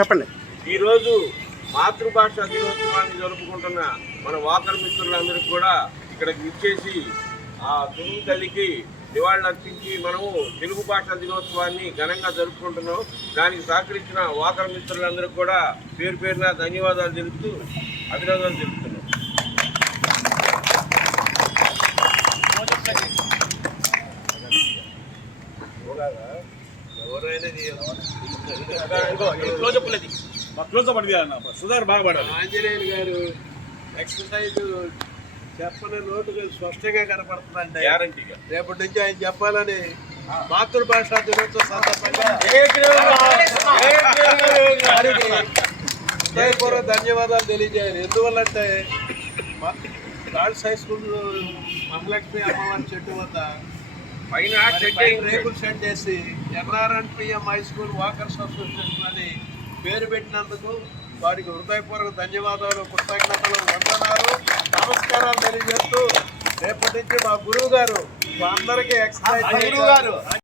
చెప్పండి. ఈరోజు మాతృభాష దినోత్సవాన్ని జరుపుకుంటున్న మన వాకర్ మిత్రులందరికీ కూడా ఇక్కడికి విచ్చేసి ఆ తెలుగు తల్లికి నివాళులర్పించి మనము తెలుగు భాషా దినోత్సవాన్ని ఘనంగా జరుపుకుంటున్నాం. దానికి సహకరించిన వాకర్ మిత్రులందరికీ కూడా పేరు పేరున ధన్యవాదాలు తెలుపుతూ అభినందనలు తెలుపుతున్నాం. ఆంజనేయులు గారు ఎక్సర్సైజ్ చెప్పని నోటు స్పష్టంగా కనపడుతుందండి. గ్యారంటీగా రేపటి నుంచి ఆయన చెప్పాలని మాతృభాష దినోత్సవ సందర్భంగా హృదయపూర్వక ధన్యవాదాలు తెలియజేయాలి. ఎందువల్లంటే గర్ల్స్ హై స్కూల్ మహాలక్ష్మి అమ్మవారి చెట్టు వద్ద రేకులు షెడ్ చేసి NRNPM high school walkers association అని పేరు పెట్టినందుకు వారికి హృదయపూర్వక ధన్యవాదాలు, కృతజ్ఞతలు, వందనాలు, నమస్కారాలు తెలియజేస్తూ రేపటి నుంచి మా గురువు గారు మా అందరికీ ఎక్సర్సైజ్